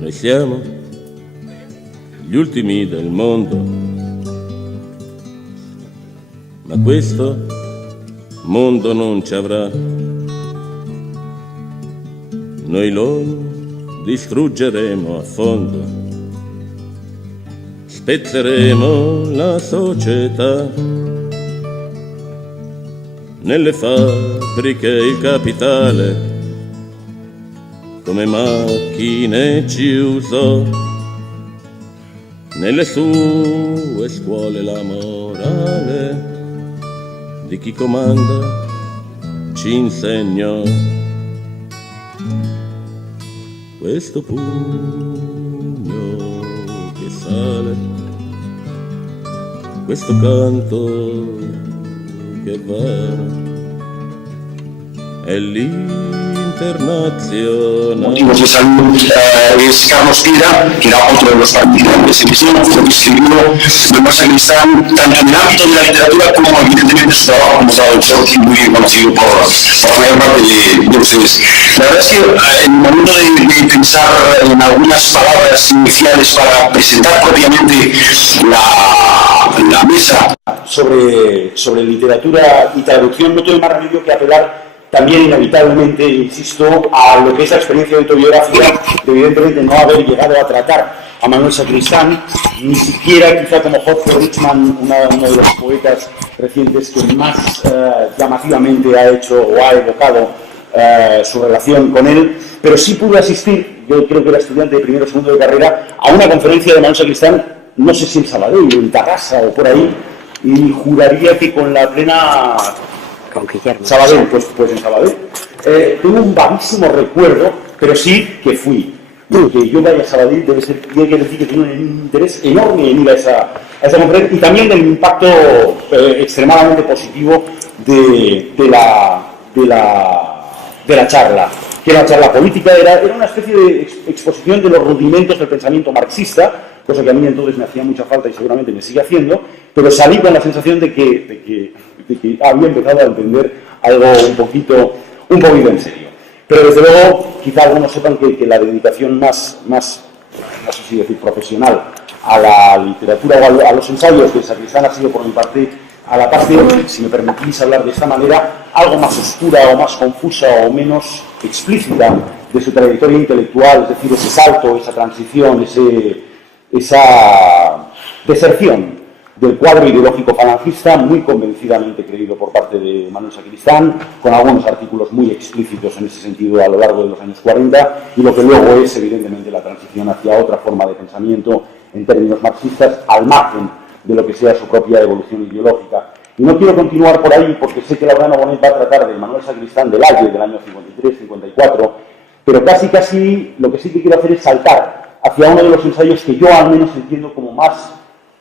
Noi siamo gli ultimi del mondo, ma questo mondo non ci avrà. Noi lo distruggeremo a fondo, spezzeremo la società. Nelle fabbriche il capitale come macchine ci usò, nelle sue scuole la morale di chi comanda ci insegnò. Questo pugno che sale, questo canto che va, è internacional. Motivos de salud es Carlos Vida, que era otro de los participantes en escena, fue distribuido de Manuel Sacristán, tanto en el ámbito de la literatura como evidentemente su trabajo como traductor, muy conocido por la mayor parte de ustedes. La verdad es que en el momento de pensar en algunas palabras iniciales para presentar propiamente la mesa sobre literatura y traducción, no tengo más remedio que apelar también inevitablemente, insisto, a lo que es la experiencia autobiográfica de evidentemente no haber llegado a tratar a Manuel Sacristán, ni siquiera quizá como Jorge Richman, uno de los poetas recientes que más llamativamente ha hecho o ha evocado su relación con él, pero sí pude asistir, yo creo que era estudiante de primero o segundo de carrera, a una conferencia de Manuel Sacristán, no sé si en Sabadell, en Tarrasa o por ahí, y juraría que con la plena... Con Guillermo. Sabadell, pues en Sabadell. Tengo un vaguísimo recuerdo, pero sí que fui. Que yo vaya a Sabadell debe ser, tiene que decir que tengo un interés enorme en ir a esa conferencia, y también del impacto extremadamente positivo de la charla, que era una charla política, era una especie de exposición de los rudimentos del pensamiento marxista, cosa que a mí entonces me hacía mucha falta y seguramente me sigue haciendo, pero salí con la sensación de que había empezado a entender algo un poquito en serio. Pero desde luego, quizá algunos sepan que la dedicación más, no sé si decir profesional, a la literatura o a los ensayos de Sacristán ha sido por mi parte a la parte, si me permitís hablar de esta manera, algo más oscura o más confusa o menos explícita de su trayectoria intelectual, es decir, ese salto, esa transición, esa deserción del cuadro ideológico falangista, muy convencidamente creído por parte de Manuel Sacristán, con algunos artículos muy explícitos en ese sentido a lo largo de los años 40, y lo que luego es, evidentemente, la transición hacia otra forma de pensamiento en términos marxistas, al margen de lo que sea su propia evolución ideológica. Y no quiero continuar por ahí, porque sé que Laureano Bonet va a tratar de Manuel Sacristán del Aire del año 53-54, pero casi lo que sí que quiero hacer es saltar hacia uno de los ensayos que yo al menos entiendo como más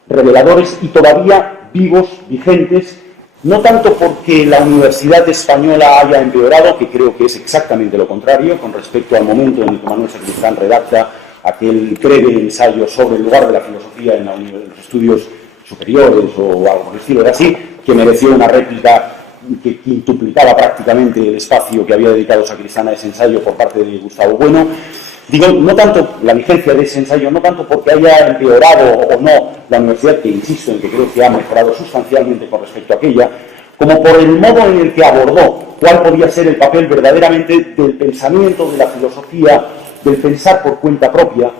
reveladores y todavía vivos, vigentes, no tanto porque la Universidad Española haya empeorado, que creo que es exactamente lo contrario, con respecto al momento en el que Manuel Sacristán redacta aquel breve ensayo sobre el lugar de la filosofía en los estudios superiores o algo por el estilo, era así, que mereció una réplica que quintuplicaba prácticamente el espacio que había dedicado Sacristán a ese ensayo por parte de Gustavo Bueno. Digo, no tanto la vigencia de ese ensayo, no tanto porque haya empeorado o no la universidad, que insisto en que creo que ha mejorado sustancialmente con respecto a aquella, como por el modo en el que abordó cuál podía ser el papel verdaderamente del pensamiento, de la filosofía, del pensar por cuenta propia,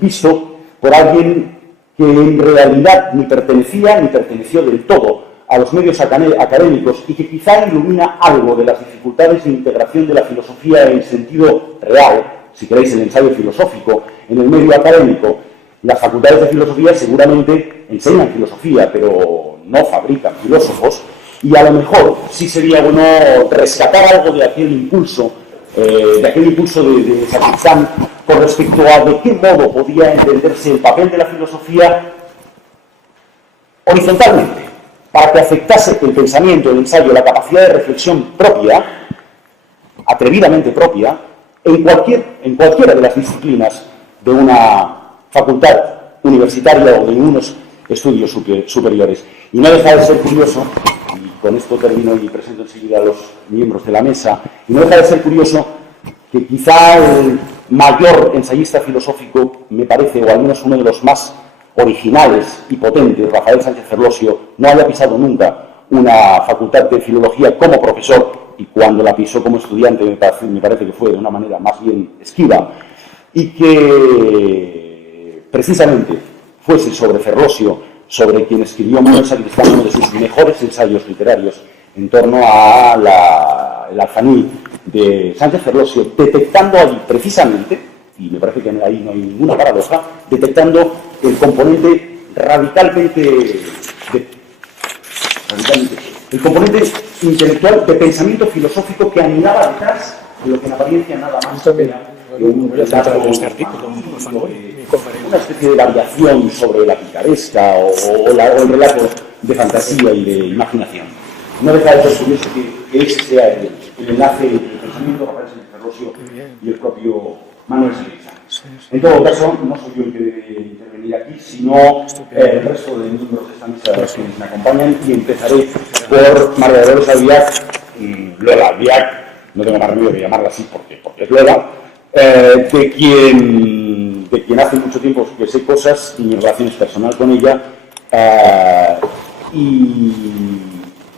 visto por alguien que en realidad ni perteneció del todo a los medios académicos y que quizá ilumina algo de las dificultades de integración de la filosofía en sentido real, si queréis el ensayo filosófico, en el medio académico. Las facultades de filosofía seguramente enseñan filosofía, pero no fabrican filósofos, y a lo mejor sí sería bueno rescatar algo de aquel impulso de Sacristán con respecto a de qué modo podía entenderse el papel de la filosofía horizontalmente, para que afectase el pensamiento, el ensayo, la capacidad de reflexión propia, atrevidamente propia, en cualquiera de las disciplinas de una facultad universitaria o de unos estudios superiores. Y no deja de ser curioso, y con esto termino y presento enseguida a los miembros de la mesa, y no deja de ser curioso que quizá mayor ensayista filosófico, me parece, o al menos uno de los más originales y potentes, Rafael Sánchez Ferlosio, no haya pisado nunca una facultad de filología como profesor, y cuando la pisó como estudiante me parece que fue de una manera más bien esquiva, y que precisamente fuese sobre Ferlosio, sobre quien escribió Manuel Sacristán uno de sus mejores ensayos literarios en torno a el alfanil de Sánchez Ferlosio, detectando allí precisamente, y me parece que ahí no hay ninguna paradoja, detectando el componente el componente intelectual de pensamiento filosófico que anidaba detrás de lo que en apariencia nada más era una especie de variación sobre la picaresca o el relato de fantasía y de imaginación. No deja de ser curioso que ese sea el enlace entre el pensamiento de Rafael Sánchez Ferlosio y el propio Manuel Sacristán. En todo caso, no soy yo el que debe intervenir aquí, sino el resto de miembros de esta mesa que me acompañan, y empezaré por María Dolores Albiac, Lola Albiac, no tengo más remedio que llamarla así porque es Lola, de quien hace mucho tiempo que sé cosas y mi relación es personal con ella, y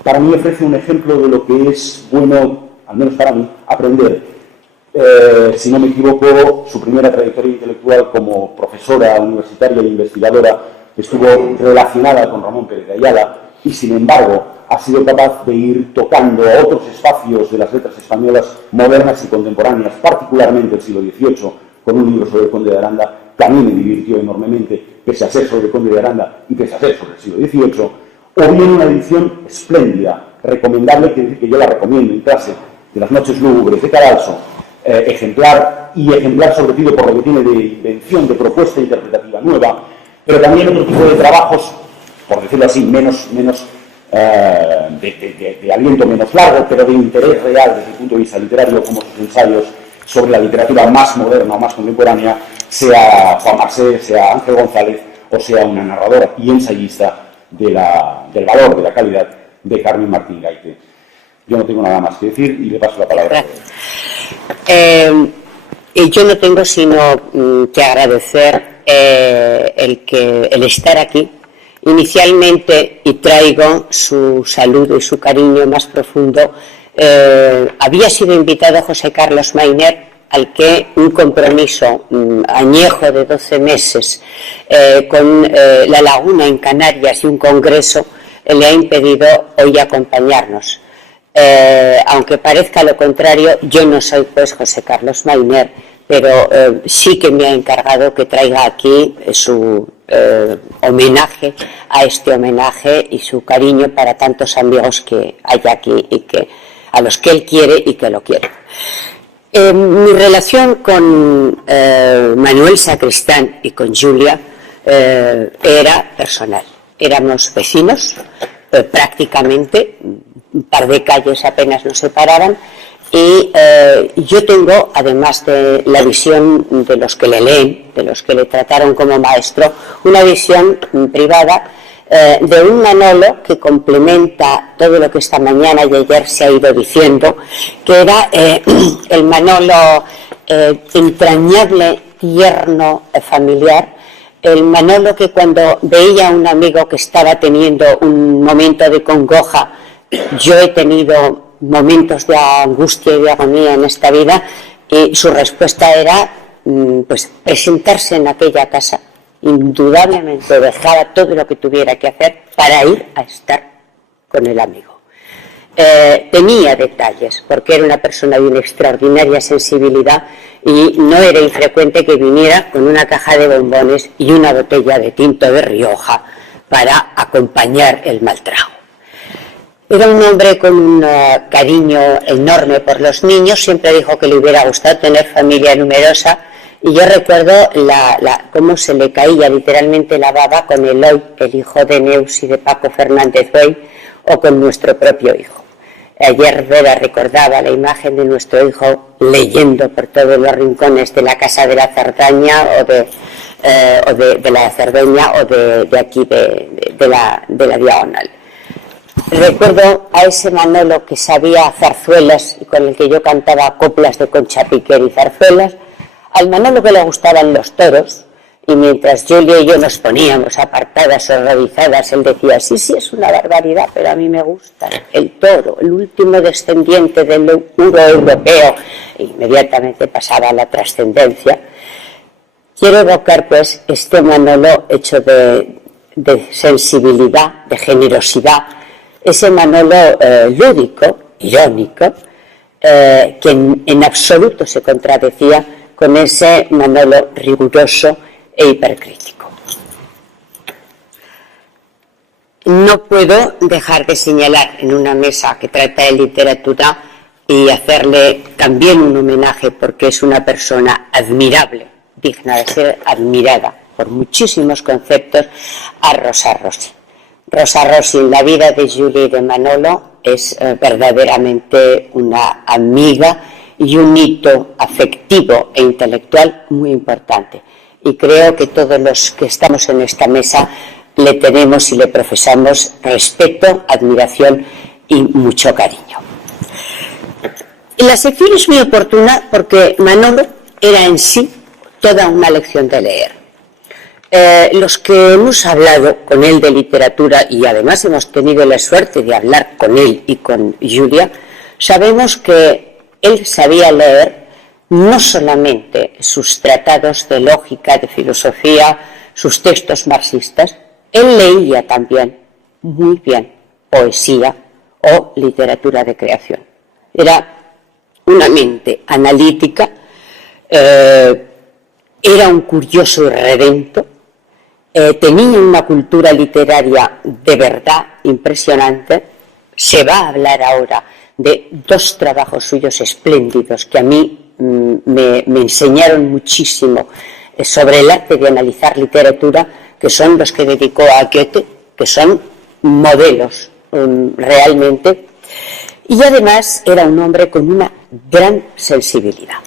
para mí ofrece un ejemplo de lo que es bueno, al menos para mí, aprender. Si no me equivoco, su primera trayectoria intelectual como profesora universitaria e investigadora estuvo relacionada con Ramón Pérez de Ayala, y sin embargo ha sido capaz de ir tocando a otros espacios de las letras españolas modernas y contemporáneas, particularmente el siglo XVIII, con un libro sobre el Conde de Aranda, que a mí me divirtió enormemente, pese a ser sobre el Conde de Aranda y pese a ser sobre el siglo XVIII, o bien una edición espléndida, recomendable, que yo la recomiendo en clase, de Las noches lúgubres de Cadalso, ejemplar sobre todo por lo que tiene de invención, de propuesta interpretativa nueva, pero también otro tipo de trabajos, por decirlo así, menos de aliento menos largo, pero de interés real desde el punto de vista literario, como sus ensayos sobre la literatura más moderna o más contemporánea, sea Juan Marsé, sea Ángel González, o sea una narradora y ensayista del valor, de la calidad de Carmen Martín Gaite. Yo no tengo nada más que decir y le paso la palabra. Yo no tengo sino que agradecer el estar aquí inicialmente, y traigo su saludo y su cariño más profundo. Había sido invitado José Carlos Mainer, al que un compromiso añejo de 12 meses con La Laguna en Canarias y un congreso le ha impedido hoy acompañarnos. Aunque parezca lo contrario, yo no soy pues José Carlos Mainer, pero sí que me ha encargado que traiga aquí su homenaje a este homenaje y su cariño para tantos amigos que hay aquí y a los que él quiere y que lo quieren. Mi relación con Manuel Sacristán y con Julia era personal. Éramos vecinos, prácticamente, un par de calles apenas nos separaban, y yo tengo, además de la visión de los que le leen, de los que le trataron como maestro, una visión privada de un Manolo que complementa todo lo que esta mañana y ayer se ha ido diciendo, que era el Manolo entrañable, tierno, familiar, el Manolo que cuando veía a un amigo que estaba teniendo un momento de congoja, yo he tenido momentos de angustia y de agonía en esta vida, y su respuesta era pues presentarse en aquella casa, indudablemente dejaba todo lo que tuviera que hacer para ir a estar con el amigo. Tenía detalles, porque era una persona de una extraordinaria sensibilidad, y no era infrecuente que viniera con una caja de bombones y una botella de tinto de Rioja para acompañar el mal trago. Era un hombre con un cariño enorme por los niños, siempre dijo que le hubiera gustado tener familia numerosa, y yo recuerdo cómo se le caía literalmente la baba con Eloy, el hijo de Neus y de Paco Fernández Boy, o con nuestro propio hijo. Ayer Vera recordaba la imagen de nuestro hijo leyendo por todos los rincones de la Casa de la Cerdaña o de la Cerdeña o de aquí de la Diagonal. Recuerdo a ese Manolo que sabía zarzuelas y con el que yo cantaba coplas de Concha Piquer y zarzuelas, Al Manolo que le gustaban los toros, y mientras Julia y yo nos poníamos apartadas, horrorizadas, él decía, sí, es una barbaridad, pero a mí me gusta el toro, el último descendiente del europeo. Inmediatamente pasaba a la trascendencia. Quiero evocar, pues, este Manolo hecho de sensibilidad, de generosidad, ese Manolo lúdico, irónico, que en absoluto se contradecía con ese Manolo riguroso e hipercrítico. No puedo dejar de señalar en una mesa que trata de literatura y hacerle también un homenaje porque es una persona admirable, digna de ser admirada por muchísimos conceptos, a Rosa Rossi. Rosa Rossi en la vida de Julia y de Manolo es verdaderamente una amiga y un hito afectivo e intelectual muy importante. Y creo que todos los que estamos en esta mesa le tenemos y le profesamos respeto, admiración y mucho cariño. Y la sección es muy oportuna porque Manolo era en sí toda una lección de leer. Los que hemos hablado con él de literatura y además hemos tenido la suerte de hablar con él y con Julia, sabemos que él sabía leer no solamente sus tratados de lógica, de filosofía, sus textos marxistas, él leía también muy bien poesía o literatura de creación. Era una mente analítica, era un curioso irredento, tenía una cultura literaria de verdad impresionante. Se va a hablar ahora de dos trabajos suyos espléndidos que a mí me enseñaron muchísimo sobre el arte de analizar literatura, que son los que dedicó a Goethe, que son modelos realmente, y además era un hombre con una gran sensibilidad.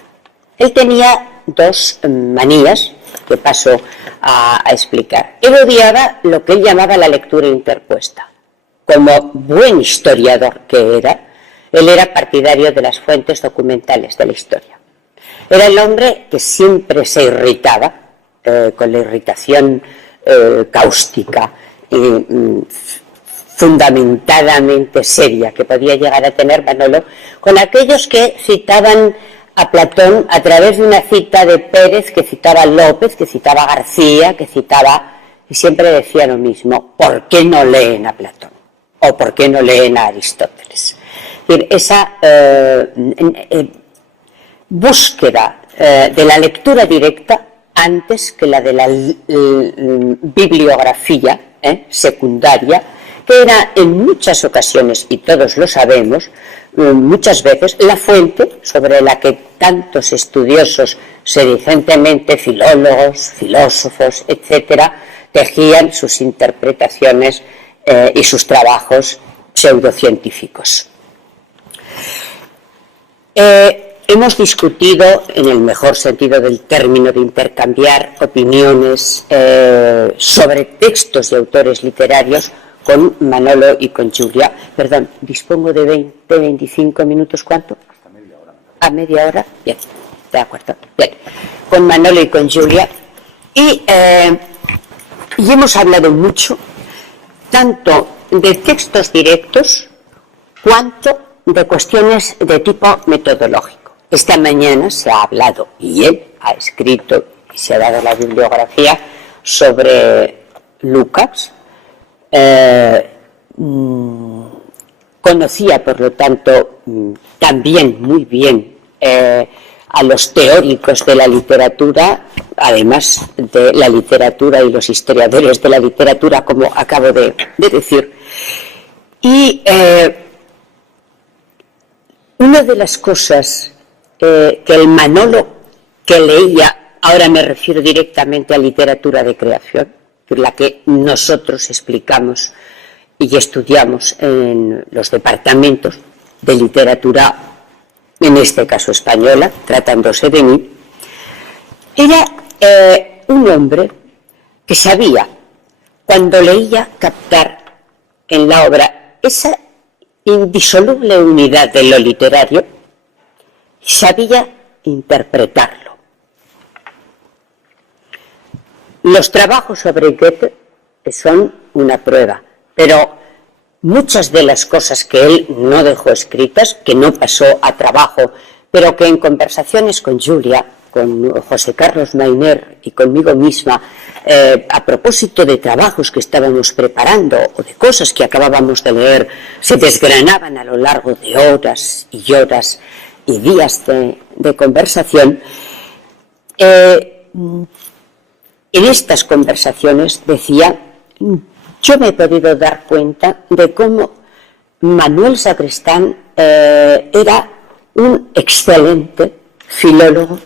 Él tenía dos manías que paso a explicar. Él odiaba lo que él llamaba la lectura interpuesta. Como buen historiador que era, él era partidario de las fuentes documentales de la historia. Era el hombre que siempre se irritaba con la irritación cáustica y fundamentadamente seria que podía llegar a tener Manolo con aquellos que citaban a Platón a través de una cita de Pérez, que citaba a López, que citaba a García, que citaba, y siempre decía lo mismo: ¿por qué no leen a Platón? ¿O por qué no leen a Aristóteles? Es decir, esa búsqueda de la lectura directa antes que la de la bibliografía secundaria, que era en muchas ocasiones, y todos lo sabemos, muchas veces la fuente sobre la que tantos estudiosos, sedicentemente filólogos, filósofos, etcétera, tejían sus interpretaciones y sus trabajos pseudocientíficos. Hemos discutido, en el mejor sentido del término, de intercambiar opiniones sobre textos y autores literarios con Manolo y con Julia. Perdón, dispongo de 25 minutos, ¿cuánto? Hasta media hora. ¿A media hora? Bien, de acuerdo. Bien, con Manolo y con Julia. Y hemos hablado mucho, tanto de textos directos, cuanto de cuestiones de tipo metodológico. Esta mañana se ha hablado, y él ha escrito y se ha dado la bibliografía sobre Lukács. Conocía, por lo tanto, también muy bien a los teóricos de la literatura, además de la literatura y los historiadores de la literatura, como acabo de decir. Y una de las cosas que el Manolo que leía, ahora me refiero directamente a literatura de creación, que es la que nosotros explicamos y estudiamos en los departamentos de literatura, en este caso española, tratándose de mí, era un hombre que sabía, cuando leía, captar en la obra esa indisoluble unidad de lo literario, sabía interpretarlo. Los trabajos sobre Goethe son una prueba, pero muchas de las cosas que él no dejó escritas, que no pasó a trabajo, pero que en conversaciones con Julia, con José Carlos Mainer y conmigo misma, a propósito de trabajos que estábamos preparando o de cosas que acabábamos de leer, se desgranaban a lo largo de horas y horas y días de conversación. En estas conversaciones decía, yo me he podido dar cuenta de cómo Manuel Sacristán era un excelente filólogo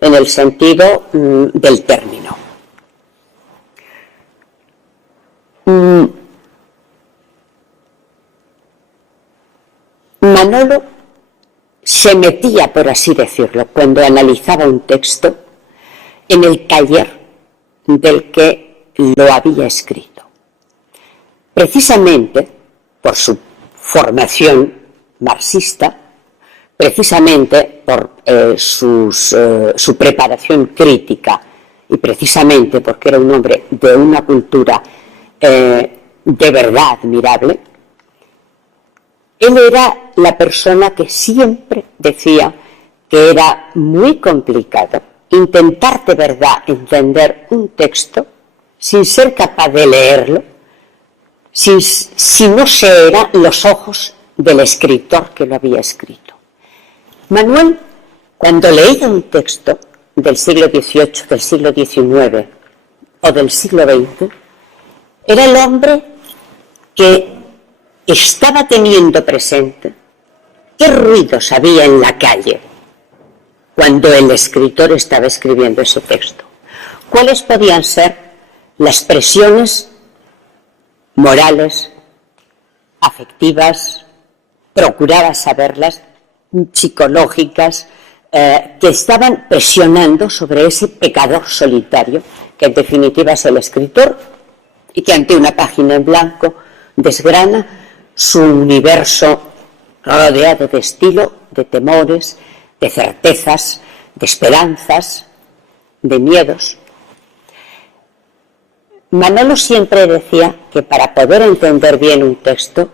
en el sentido del término. Manolo se metía, por así decirlo, cuando analizaba un texto, en el taller del que lo había escrito. Precisamente por su formación marxista, precisamente por su preparación crítica y precisamente porque era un hombre de una cultura de verdad admirable, él era la persona que siempre decía que era muy complicado intentar de verdad entender un texto sin ser capaz de leerlo, si no se eran los ojos del escritor que lo había escrito. Manuel, cuando leía un texto del siglo XVIII, del siglo XIX o del siglo XX, era el hombre que estaba teniendo presente qué ruidos había en la calle cuando el escritor estaba escribiendo ese texto, cuáles podían ser las presiones morales, afectivas, procuraba saberlas, psicológicas, que estaban presionando sobre ese pecador solitario, que en definitiva es el escritor, y que ante una página en blanco desgrana su universo rodeado de estilo, de temores, de certezas, de esperanzas, de miedos. Manolo siempre decía que para poder entender bien un texto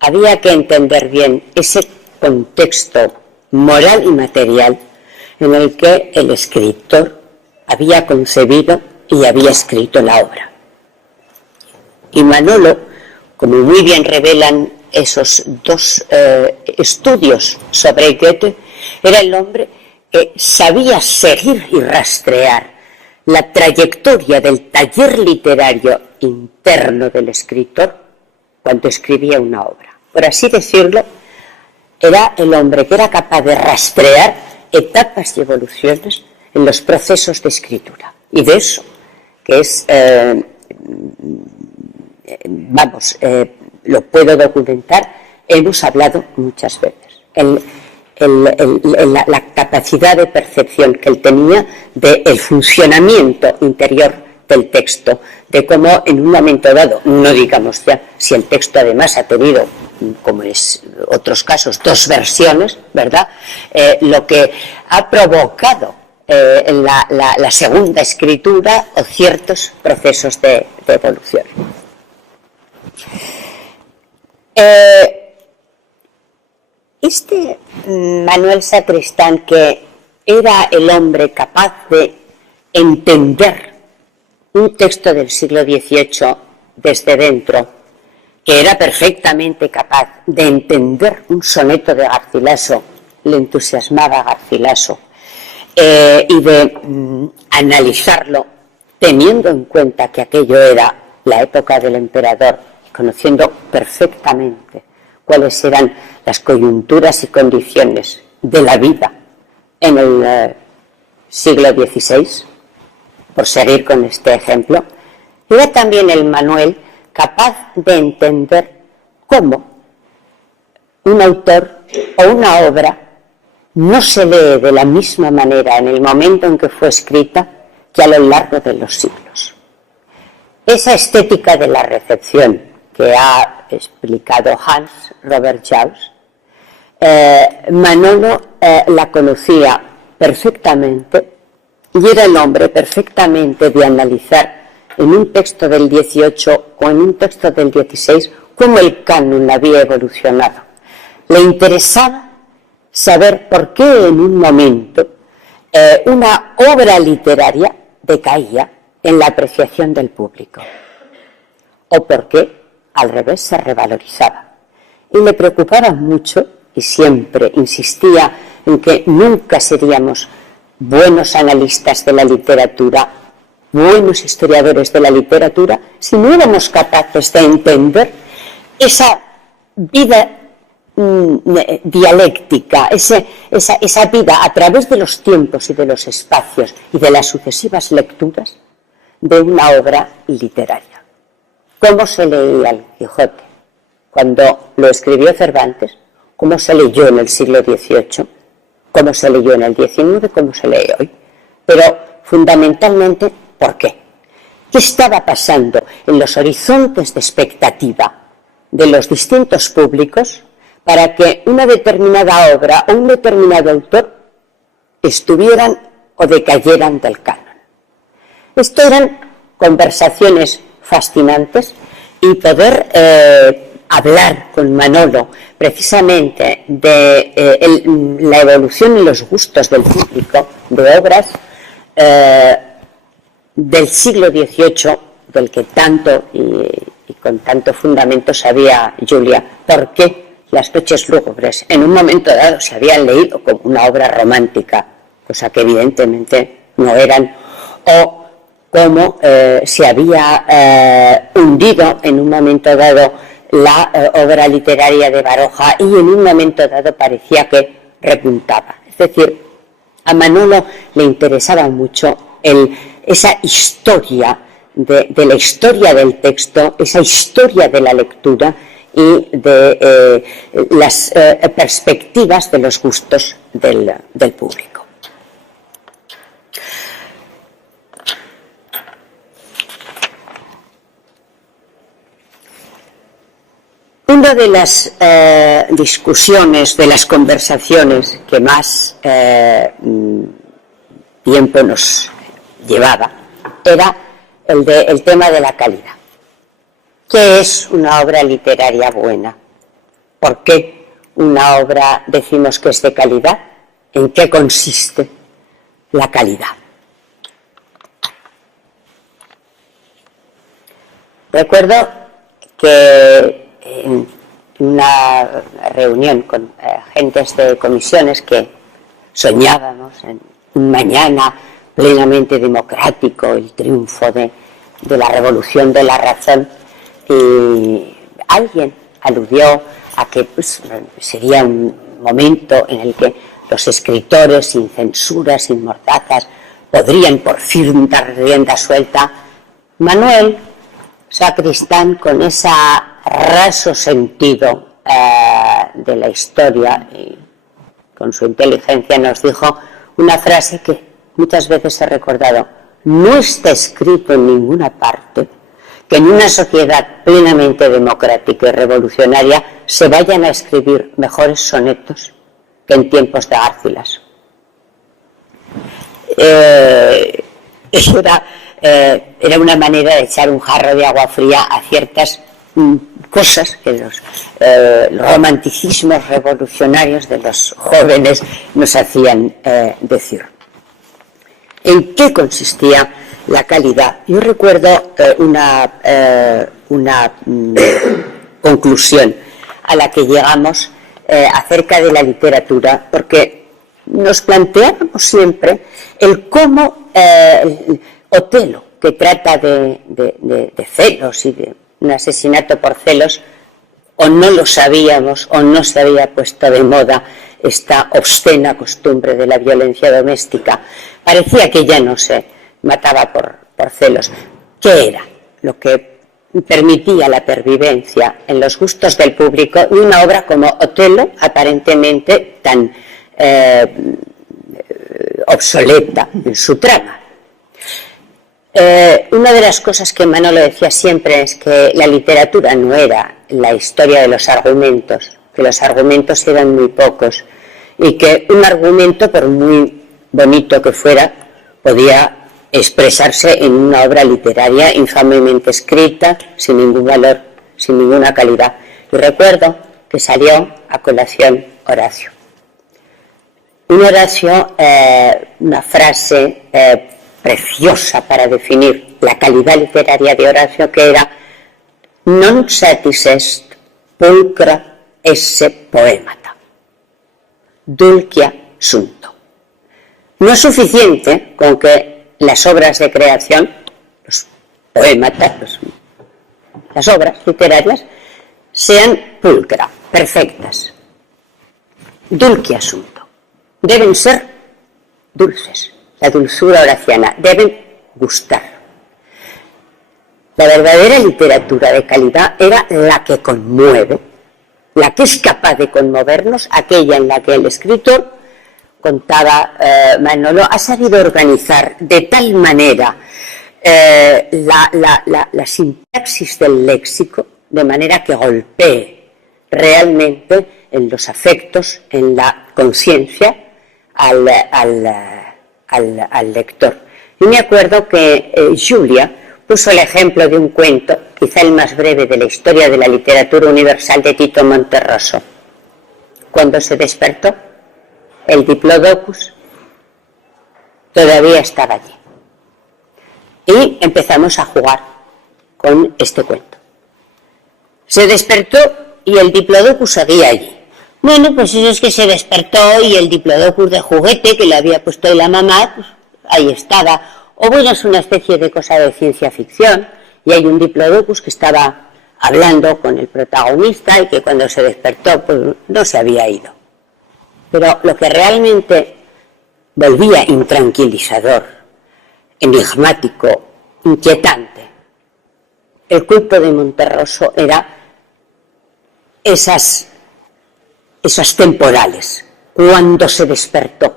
había que entender bien ese contexto moral y material en el que el escritor había concebido y había escrito la obra. Y Manolo, como muy bien revelan esos dos estudios sobre Goethe, era el hombre que sabía seguir y rastrear la trayectoria del taller literario interno del escritor cuando escribía una obra. Por así decirlo, era el hombre que era capaz de rastrear etapas y evoluciones en los procesos de escritura. Y de eso, que es, lo puedo documentar, hemos hablado muchas veces. La capacidad de percepción que él tenía del funcionamiento interior del texto, de cómo en un momento dado, no digamos ya si el texto además ha tenido, como es otros casos, dos versiones, ¿verdad? Lo que ha provocado la segunda escritura o ciertos procesos de evolución. Este Manuel Sacristán, que era el hombre capaz de entender un texto del siglo XVIII desde dentro, que era perfectamente capaz de entender un soneto de Garcilaso, le entusiasmaba a Garcilaso, y de analizarlo teniendo en cuenta que aquello era la época del emperador, conociendo perfectamente cuáles eran las coyunturas y condiciones de la vida en el siglo XVI, por seguir con este ejemplo. Era también el Manuel capaz de entender cómo un autor o una obra no se lee de la misma manera en el momento en que fue escrita que a lo largo de los siglos. Esa estética de la recepción que ha explicado Hans Robert Jauss, Manolo la conocía perfectamente y era el hombre perfectamente de analizar en un texto del 18 o en un texto del 16 cómo el canon había evolucionado. Le interesaba saber por qué en un momento una obra literaria decaía en la apreciación del público o por qué al revés se revalorizaba. Y le preocupaba mucho y siempre insistía en que nunca seríamos buenos analistas de la literatura, buenos historiadores de la literatura, si no éramos capaces de entender esa vida dialéctica, esa vida a través de los tiempos y de los espacios y de las sucesivas lecturas de una obra literaria. ¿Cómo se leía el Quijote cuando lo escribió Cervantes? ¿Cómo se leyó en el siglo XVIII? ¿Cómo se leyó en el XIX? ¿Cómo se lee hoy? Pero fundamentalmente, ¿por qué? ¿Qué estaba pasando en los horizontes de expectativa de los distintos públicos para que una determinada obra o un determinado autor estuvieran o decayeran del canon? Esto eran conversaciones fascinantes y poder hablar con Manolo precisamente de la evolución y los gustos del público de obras del siglo XVIII, del que tanto y con tanto fundamento sabía Julia, por qué Las noches lúgubres en un momento dado se habían leído como una obra romántica, cosa que evidentemente no eran, o cómo se había hundido en un momento dado la obra literaria de Baroja y en un momento dado parecía que repuntaba. Es decir, a Manolo le interesaba mucho esa historia de la historia del texto, esa historia de la lectura y de las perspectivas de los gustos del público. Una de las discusiones, de las conversaciones que más tiempo nos llevaba era el tema de la calidad. ¿Qué es una obra literaria buena? ¿Por qué una obra decimos que es de calidad? ¿En qué consiste la calidad? Recuerdo que en una reunión con gentes de comisiones que soñábamos en un mañana plenamente democrático, el triunfo de la revolución de la razón, y alguien aludió a que sería un momento en el que los escritores, sin censura, sin mordazas, podrían por fin dar rienda suelta. Manuel Sacristán, con ese raso sentido de la historia y con su inteligencia, nos dijo una frase que muchas veces he recordado: no está escrito en ninguna parte que en una sociedad plenamente democrática y revolucionaria se vayan a escribir mejores sonetos que en tiempos de Gárcilas. Era una manera de echar un jarro de agua fría a ciertas cosas que los romanticismos revolucionarios de los jóvenes nos hacían decir. ¿En qué consistía la calidad? Yo recuerdo una conclusión a la que llegamos acerca de la literatura, porque nos planteábamos siempre el cómo Otelo, que trata de celos y de un asesinato por celos, o no lo sabíamos o no se había puesto de moda esta obscena costumbre de la violencia doméstica. Parecía que ya no se mataba por celos. ¿Qué era lo que permitía la pervivencia en los gustos del público de una obra como Otelo, aparentemente tan obsoleta en su trama? Una de las cosas que Manolo decía siempre es que la literatura no era la historia de los argumentos, que los argumentos eran muy pocos y que un argumento, por muy bonito que fuera, podía expresarse en una obra literaria infamemente escrita, sin ningún valor, sin ninguna calidad. Y recuerdo que salió a colación Horacio. Un Horacio, una frase preciosa para definir la calidad literaria de Horacio, que era non satis est pulcra esse poemata, dulcia sunto. No es suficiente con que las obras de creación, los poematas, las obras literarias, sean pulcra, perfectas, dulcia sunto. Deben ser dulces, la dulzura horaciana, deben gustar. La verdadera literatura de calidad era la que conmueve, la que es capaz de conmovernos, aquella en la que el escritor, contaba Manolo, ha sabido organizar de tal manera la sintaxis del léxico, de manera que golpee realmente en los afectos, en la conciencia al lector. Y me acuerdo que Julia puso el ejemplo de un cuento, quizá el más breve de la historia de la literatura universal, de Tito Monterroso. Cuando se despertó, el Diplodocus todavía estaba allí. Y empezamos a jugar con este cuento. Se despertó y el Diplodocus seguía allí. Bueno, pues eso es que se despertó y el Diplodocus de juguete que le había puesto la mamá, pues ahí estaba. O bueno, es una especie de cosa de ciencia ficción, y hay un Diplodocus que estaba hablando con el protagonista y que cuando se despertó pues no se había ido. Pero lo que realmente volvía intranquilizador, enigmático, inquietante, el culto de Monterroso era esas temporales, cuando se despertó,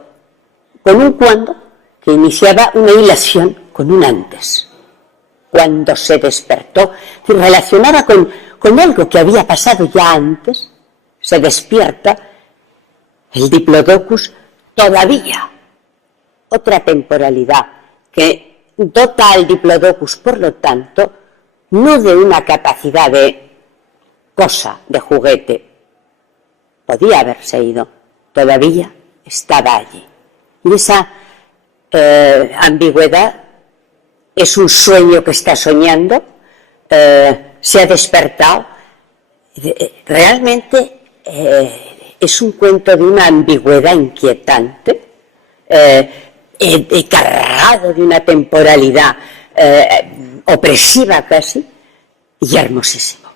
con un cuando que iniciaba una hilación con un antes. Cuando se despertó, se relacionaba con algo que había pasado ya antes, se despierta el Diplodocus todavía. Otra temporalidad que dota al Diplodocus, por lo tanto, no de una capacidad de cosa, de juguete. Podía haberse ido, todavía estaba allí. Y esa ambigüedad es un sueño que está soñando, se ha despertado. Realmente es un cuento de una ambigüedad inquietante, cargado de una temporalidad opresiva casi, y hermosísimo.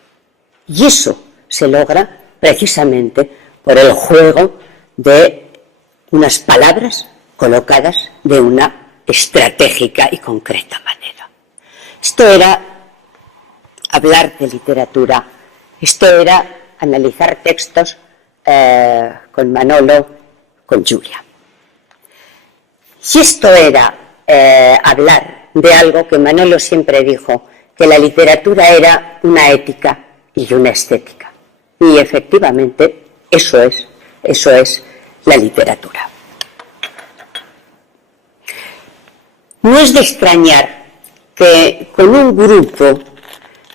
Y eso se logra precisamente por el juego de unas palabras colocadas de una estratégica y concreta manera. Esto era hablar de literatura, esto era analizar textos con Manolo, con Julia. Si esto era hablar de algo que Manolo siempre dijo, que la literatura era una ética y una estética. Y efectivamente eso es la literatura. No es de extrañar que con un grupo,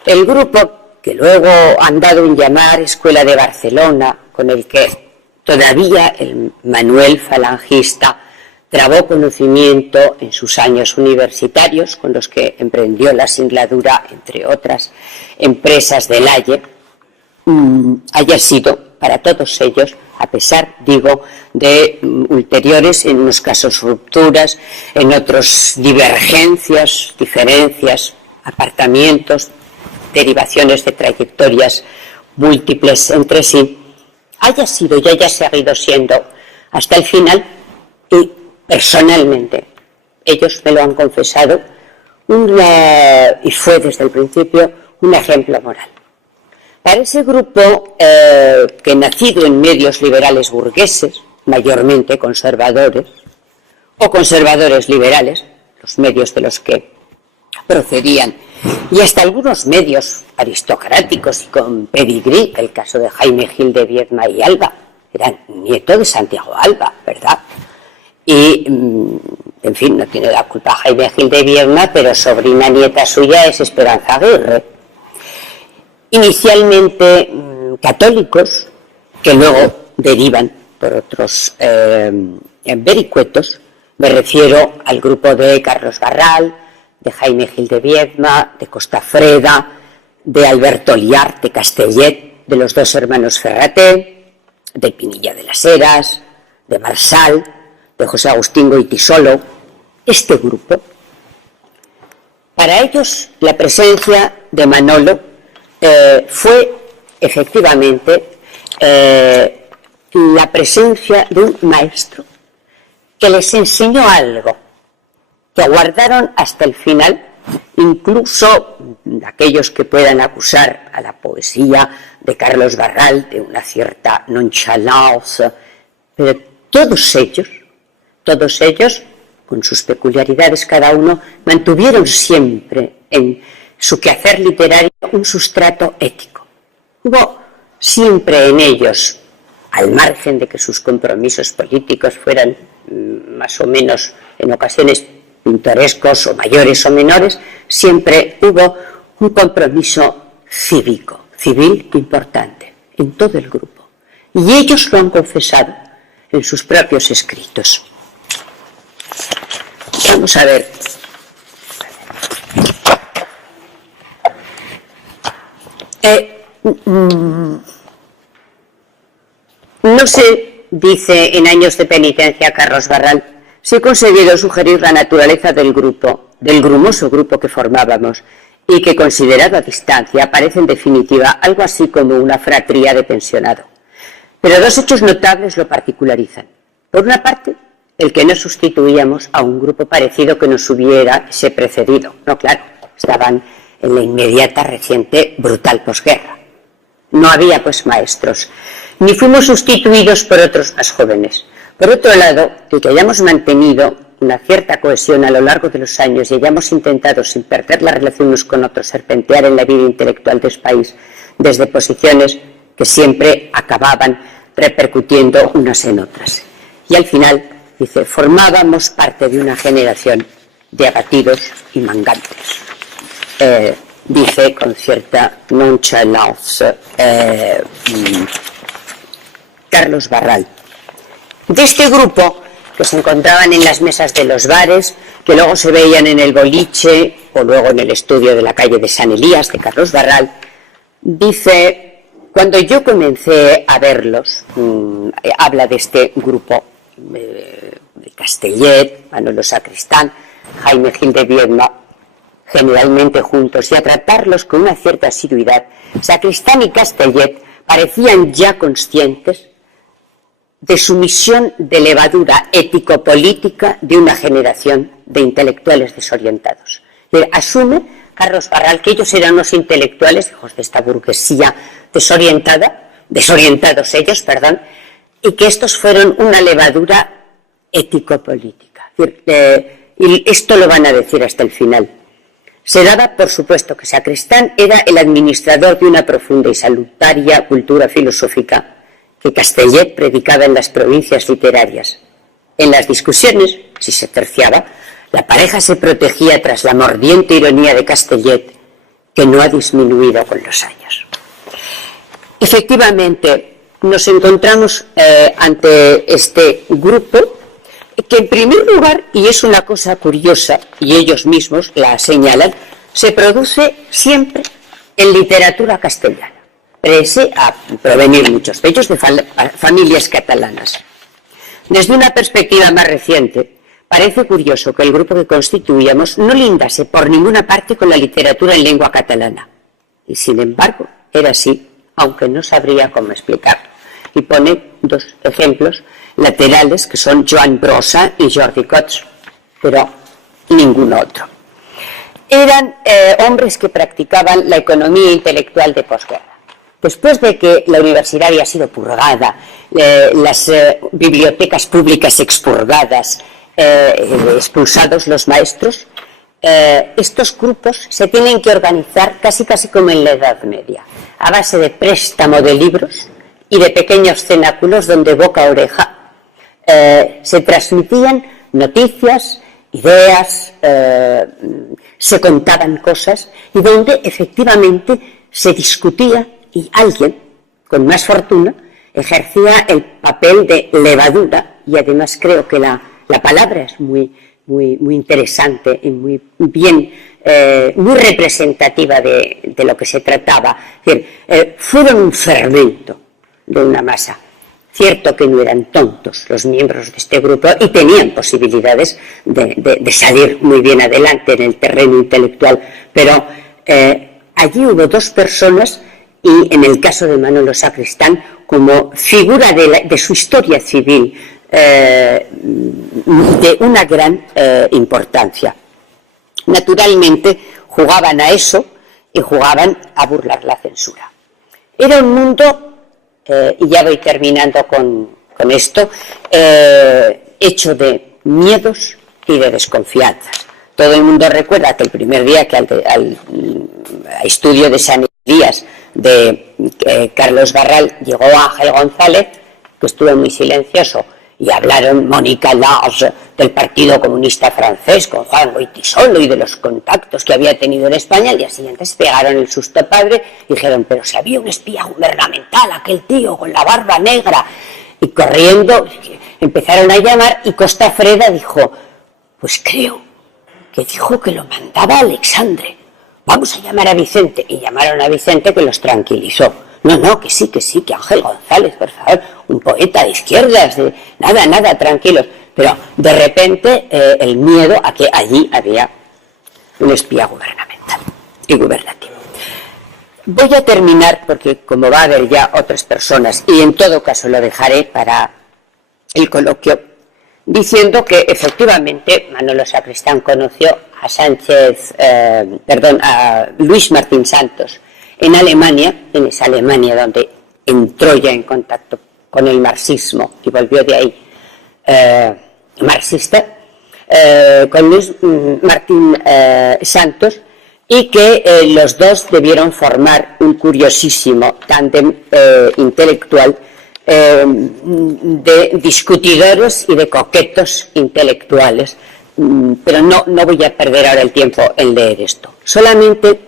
el grupo que luego han dado en llamar Escuela de Barcelona, con el que todavía el Manuel falangista trabó conocimiento en sus años universitarios, con los que emprendió la singladura, entre otras empresas del Aye, haya sido para todos ellos, a pesar, digo, de ulteriores, en unos casos rupturas, en otros divergencias, diferencias, apartamientos, derivaciones de trayectorias múltiples entre sí, haya sido y haya seguido siendo hasta el final, y personalmente, ellos me lo han confesado, y fue desde el principio un ejemplo moral. Para ese grupo que nacido en medios liberales burgueses, mayormente conservadores, o conservadores liberales, los medios de los que procedían, y hasta algunos medios aristocráticos y con pedigrí, el caso de Jaime Gil de Viedma y Alba, era nieto de Santiago Alba, ¿verdad? Y En fin, no tiene la culpa Jaime Gil de Biedma, pero sobrina nieta suya es Esperanza Aguirre. Inicialmente católicos, que luego derivan por otros vericuetos. Me refiero al grupo de Carlos Barral, de Jaime Gil de Biedma, de Costafreda, de Alberto Liart, de Castellet, de los dos hermanos Ferraté, de Pinilla de las Heras, de Marsal, de José Agustín Goytisolo. Este grupo, para ellos la presencia de Manolo fue efectivamente la presencia de un maestro que les enseñó algo, que aguardaron hasta el final, incluso aquellos que puedan acusar a la poesía de Carlos Barral de una cierta nonchalance, pero todos ellos, con sus peculiaridades cada uno, mantuvieron siempre en su quehacer literario un sustrato ético. Hubo siempre en ellos, al margen de que sus compromisos políticos fueran más o menos en ocasiones pintorescos o mayores o menores, siempre hubo un compromiso cívico, civil importante en todo el grupo. Y ellos lo han confesado en sus propios escritos. Vamos a ver. No se dice en Años de penitencia Carlos Barral si he conseguido sugerir la naturaleza del grupo, del grumoso grupo que formábamos, y que considerado a distancia parece en definitiva algo así como una fratría de pensionado. Pero dos hechos notables lo particularizan. Por una parte, el que no sustituíamos a un grupo parecido que nos hubiese precedido. No, claro, estaban en la inmediata, reciente, brutal posguerra. No había, pues, maestros, ni fuimos sustituidos por otros más jóvenes. Por otro lado, el que hayamos mantenido una cierta cohesión a lo largo de los años y hayamos intentado, sin perder la relación unos con otros, serpentear en la vida intelectual del país desde posiciones que siempre acababan repercutiendo unas en otras. Y al final, dice, formábamos parte de una generación de abatidos y mangantes. Dice con cierta nonchalance Carlos Barral. De este grupo, que se encontraban en las mesas de los bares, que luego se veían en el boliche o luego en el estudio de la calle de San Elías de Carlos Barral, dice, cuando yo comencé a verlos, habla de este grupo de Castellet, Manolo Sacristán, Jaime Gil de Biedma, generalmente juntos, y a tratarlos con una cierta asiduidad, Sacristán y Castellet parecían ya conscientes de su misión de levadura ético-política de una generación de intelectuales desorientados. Asume Carlos Barral que ellos eran unos intelectuales, hijos de esta burguesía desorientados ellos, y que estos fueron una levadura ético-política. Y esto lo van a decir hasta el final. Se daba, por supuesto, que Sacristán era el administrador de una profunda y salutaria cultura filosófica que Castellet predicaba en las provincias literarias. En las discusiones, si se terciaba, la pareja se protegía tras la mordiente ironía de Castellet, que no ha disminuido con los años. Efectivamente, nos encontramos ante este grupo que, en primer lugar, y es una cosa curiosa, y ellos mismos la señalan, se produce siempre en literatura castellana, pese a provenir muchos de ellos de familias catalanas. Desde una perspectiva más reciente, parece curioso que el grupo que constituíamos no lindase por ninguna parte con la literatura en lengua catalana. Y sin embargo, era así, aunque no sabría cómo explicarlo. Y pone dos ejemplos laterales que son Joan Brossa y Jordi Cots, pero ningún otro. Eran hombres que practicaban la economía intelectual de posguerra. Después de que la universidad había sido purgada, las bibliotecas públicas expurgadas, expulsados los maestros, estos grupos se tienen que organizar casi como en la Edad Media, a base de préstamo de libros y de pequeños cenáculos donde boca a oreja se transmitían noticias, ideas, se contaban cosas y donde efectivamente se discutía y alguien con más fortuna ejercía el papel de levadura, y además creo que la palabra es muy interesante y muy bien, muy representativa de lo que se trataba. Es decir, fueron un fermento de una masa. Cierto que no eran tontos los miembros de este grupo y tenían posibilidades de salir muy bien adelante en el terreno intelectual, pero allí hubo dos personas, y en el caso de Manolo Sacristán, como figura de su historia civil, de una gran importancia. Naturalmente jugaban a eso y jugaban a burlar la censura. Era un mundo, y ya voy terminando con esto, hecho de miedos y de desconfianzas. Todo el mundo recuerda que el primer día que al estudio de San Elías de Carlos Barral llegó Ángel González, que estuvo muy silencioso, y hablaron Mónica Lage del Partido Comunista Francés con Juan Goytisolo y de los contactos que había tenido en España. Al día siguiente se pegaron el susto padre y dijeron, pero si había un espía gubernamental, aquel tío con la barba negra, y corriendo empezaron a llamar, y Costa Freda dijo, pues creo que dijo que lo mandaba Alexandre, vamos a llamar a Vicente, y llamaron a Vicente, que los tranquilizó. No, que sí, que Ángel González, por favor, un poeta de izquierdas, nada, tranquilos. Pero de repente el miedo a que allí había un espía gubernamental y gubernativo. Voy a terminar, porque como va a haber ya otras personas, y en todo caso lo dejaré para el coloquio, diciendo que efectivamente Manolo Sacristán conoció a Luis Martín Santos en Alemania, en esa Alemania donde entró ya en contacto con el marxismo y volvió de ahí marxista, con Luis Martín Santos, y que los dos debieron formar un curiosísimo tándem intelectual de discutidores y de coquetos intelectuales, pero no voy a perder ahora el tiempo en leer esto. Solamente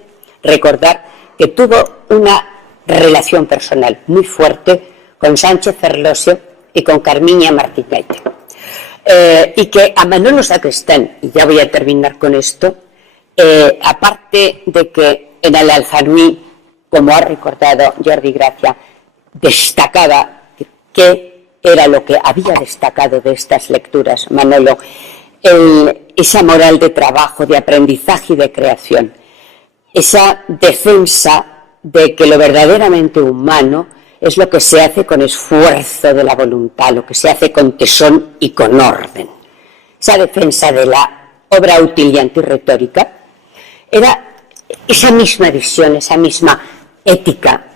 recordar que tuvo una relación personal muy fuerte con Sánchez Ferlosio y con Carmiña Martín Gaite, y que a Manolo Sacristán, y ya voy a terminar con esto, aparte de que en el Alfanui, como ha recordado Jordi Gracia, destacaba qué era lo que había destacado de estas lecturas Manolo, esa moral de trabajo, de aprendizaje y de creación, esa defensa de que lo verdaderamente humano es lo que se hace con esfuerzo de la voluntad, lo que se hace con tesón y con orden. Esa defensa de la obra útil y antirretórica era esa misma visión, esa misma ética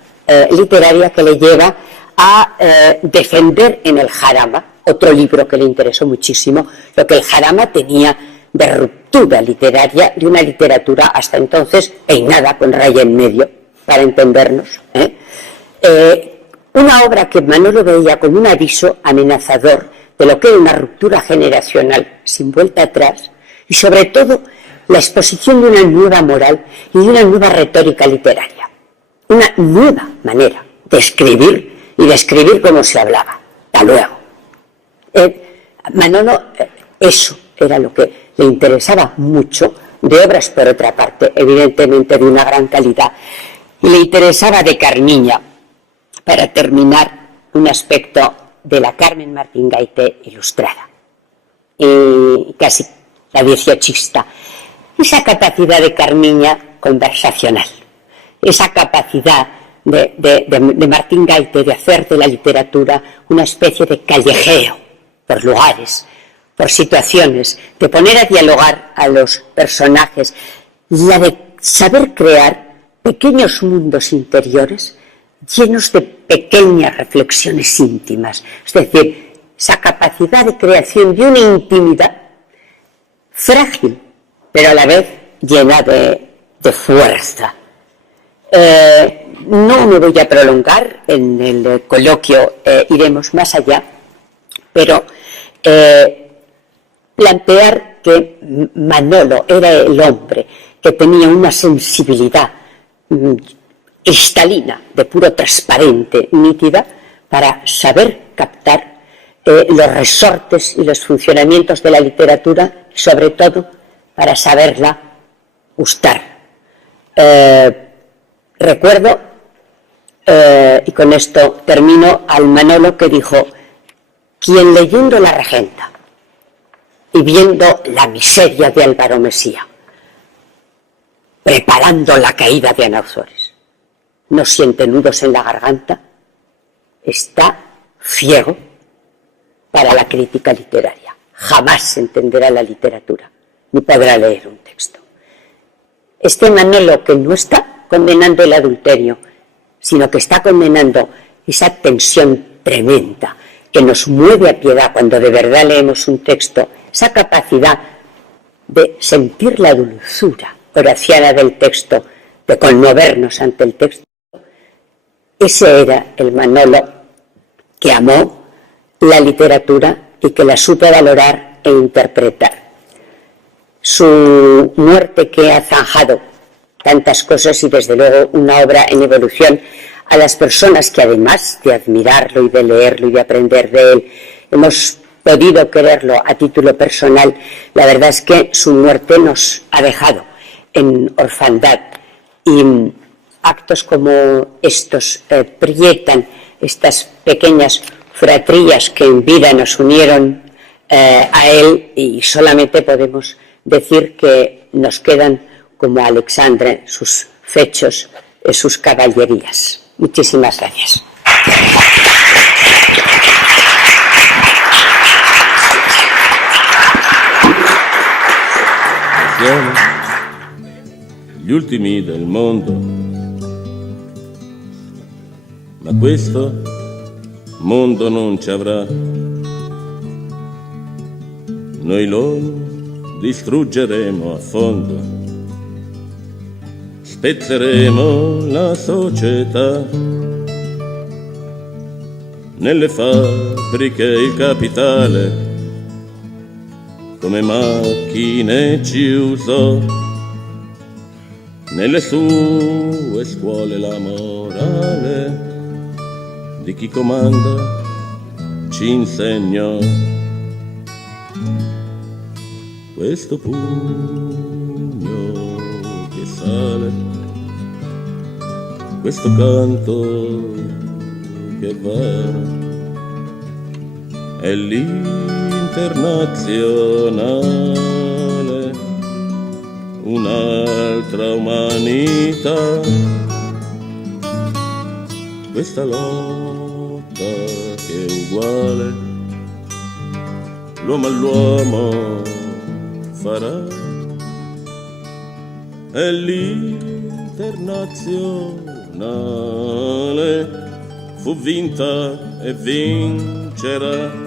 literaria que le lleva a defender en el Jarama, otro libro que le interesó muchísimo, lo que el Jarama tenía de ruptura literaria, de una literatura hasta entonces peinada con raya en medio, para entendernos. Una obra que Manolo veía como un aviso amenazador de lo que era una ruptura generacional sin vuelta atrás, y sobre todo la exposición de una nueva moral y de una nueva retórica literaria, una nueva manera de escribir y de escribir como se hablaba. Hasta luego. Manolo, eso era lo que le interesaba mucho, de obras por otra parte, evidentemente de una gran calidad, y le interesaba de Carmiña, para terminar, un aspecto de la Carmen Martín Gaite ilustrada, y casi la dieciochista, esa capacidad de Carmiña conversacional, esa capacidad de Martín Gaite de hacer de la literatura una especie de callejeo por lugares, por situaciones, de poner a dialogar a los personajes, la de saber crear pequeños mundos interiores llenos de pequeñas reflexiones íntimas, es decir, esa capacidad de creación de una intimidad frágil, pero a la vez llena de fuerza. No me voy a prolongar en el coloquio, iremos más allá, pero plantear que Manolo era el hombre que tenía una sensibilidad cristalina, de puro transparente, nítida, para saber captar los resortes y los funcionamientos de la literatura y sobre todo para saberla gustar. Recuerdo, y con esto termino, al Manolo que dijo: quien leyendo La Regenta y viendo la miseria de Álvaro Mesía, preparando la caída de Ana Ozores, no siente nudos en la garganta, está ciego para la crítica literaria. Jamás entenderá la literatura, ni podrá leer un texto. Este Manolo, que no está condenando el adulterio, sino que está condenando esa tensión tremenda que nos mueve a piedad cuando de verdad leemos un texto, esa capacidad de sentir la dulzura horaciana del texto, de conmovernos ante el texto. Ese era el Manolo que amó la literatura y que la supo valorar e interpretar. Su muerte, que ha zanjado tantas cosas y desde luego una obra en evolución, a las personas que además de admirarlo y de leerlo y de aprender de él, hemos podido quererlo a título personal, la verdad es que su muerte nos ha dejado en orfandad, y actos como estos proyectan estas pequeñas fratrías que en vida nos unieron a él, y solamente podemos decir que nos quedan como a Alexandre sus fechos, sus caballerías. Muchísimas gracias. Gli ultimi del mondo, ma questo mondo non ci avrà. Noi lo distruggeremo a fondo, spezzeremo la società, nelle fabbriche il capitale come macchine ci usò, nelle sue scuole la morale di chi comanda ci insegnò. Questo pugno che sale, questo canto che va, è l'internazionale, un'altra umanità. Questa lotta che è uguale, l'uomo all'uomo farà, è l'internazionale, fu vinta e vincerà.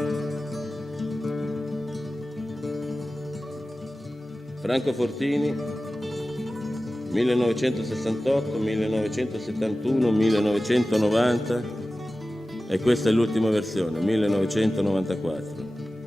Franco Fortini, 1968, 1971, 1990, e questa è l'ultima versione, 1994.